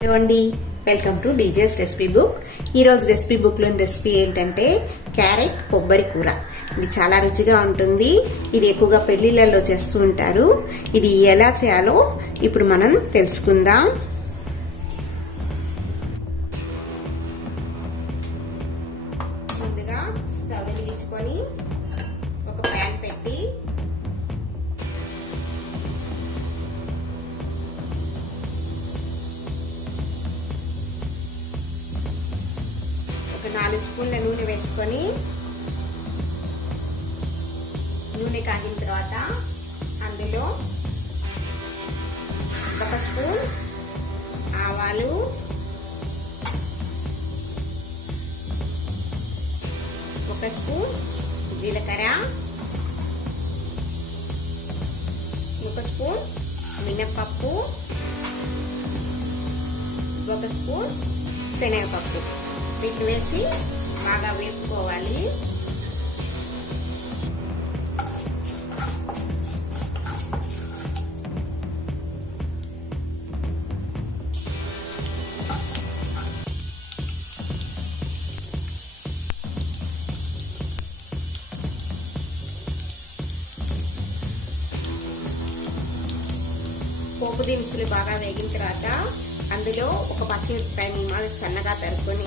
Hello అండి, welcome to DJs recipe book. ఈ రోజు రెసిపీ బుక్ లోని రెసిపీ ఏంటంటే క్యారెట్ కొబ్బరి కూర. ఇది చాలా రుచిగా ఉంటుంది. ఇది ఎక్కువగా పెళ్లిళ్లలో చేస్తూ ఉంటారు. ఇది ఎలా చేయాలో ఇప్పుడు మనం తెలుసుకుందాం. ముందుగా స్టవ్ వెలిగించుకొని ఒక ప్యాన్ పెట్టి ఒక 4 స్పూన్ల నూనె వేసుకొని నూనె కాగిన తర్వాత అందులో 1 స్పూన్ ఆవాలు, 1 స్పూన్ జీలకర్ర, 1 స్పూన్ మినపప్పు, 1 స్పూన్ శనగపప్పు వీటిని వేసి బాగా వేపుకోవాలి. పోపు దినుసులు బాగా వేగిన తర్వాత అందులో ఒక పచ్చిమిరపకాయ సన్నగా తరుక్కొని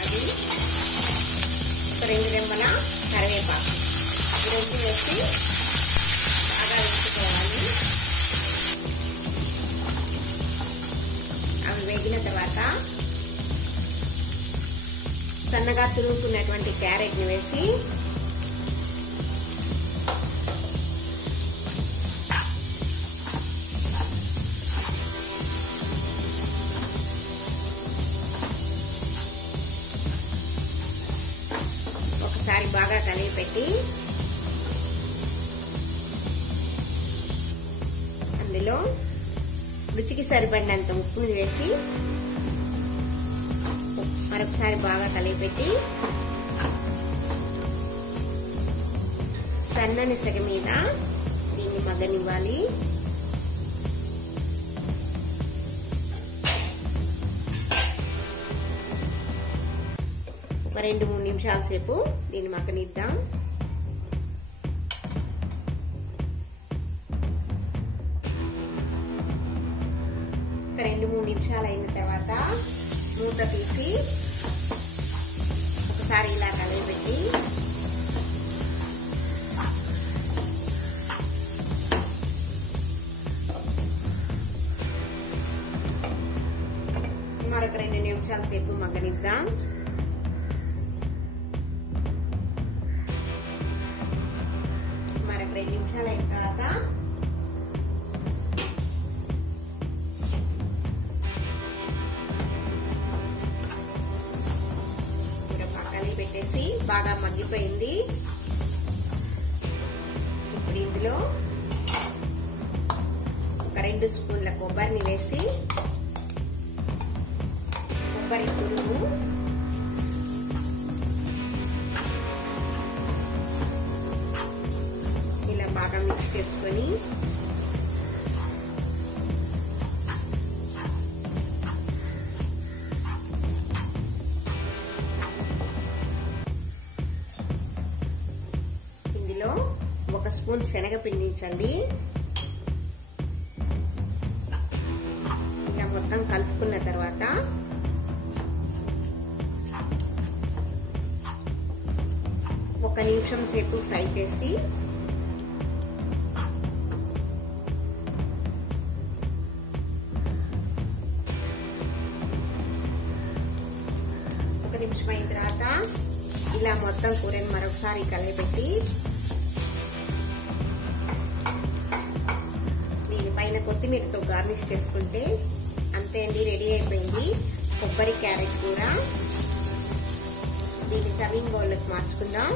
అది ఒక 2 రెమ్మల కరివేపాకు రెండు వేసి బాగా వేసుకోవాలి. అవి వేగిన తర్వాత సన్నగా తురుముకున్నటువంటి క్యారెట్ని వేసి ఒకసారి బాగా కలిపి పెట్టి అందులో రుచికి సరిపడినంత ఉప్పుని వేసి మరొకసారి బాగా కలిపి పెట్టి సన్నని సెగ మీద దీన్ని మగ్గనివ్వాలి. ఒక 2-3 నిమిషాల సేపు దీన్ని మగ్గనిద్దాం. ఒక 2-3 నిమిషాలు అయిన తర్వాత మూత తీసి ఒకసారి ఇలా కలిపెట్టి మరొక 2 నిమిషాల సేపు మగ్గనిద్దాం. మరొక 2 నిమిషాలు అయిన తర్వాత పక్కనే పెట్టేసి బాగా మగ్గిపోయింది. ఇప్పుడు ఇందులో ఒక 2 స్పూన్ల కొబ్బరిని వేసి కొబ్బరి తురుము, ఇలా బాగా మిక్స్ చేసుకొని ఇందులో 1 స్పూన్ శనగపిండించండి. ఇలా మొత్తం కలుపుకున్న తర్వాత ఒక నిమిషం సేపు ఫ్రై చేసి నిమిషం అయిన తర్వాత ఇలా మొత్తం కూరని మరొకసారి కలిపెట్టి దీనిపైన కొత్తిమీరతో గార్నిష్ చేసుకుంటే అంతే అండి, రెడీ అయిపోయింది కొబ్బరి క్యారెట్ కూర. దీన్ని సర్వింగ్ బౌల్లోకి మార్చుకుందాం.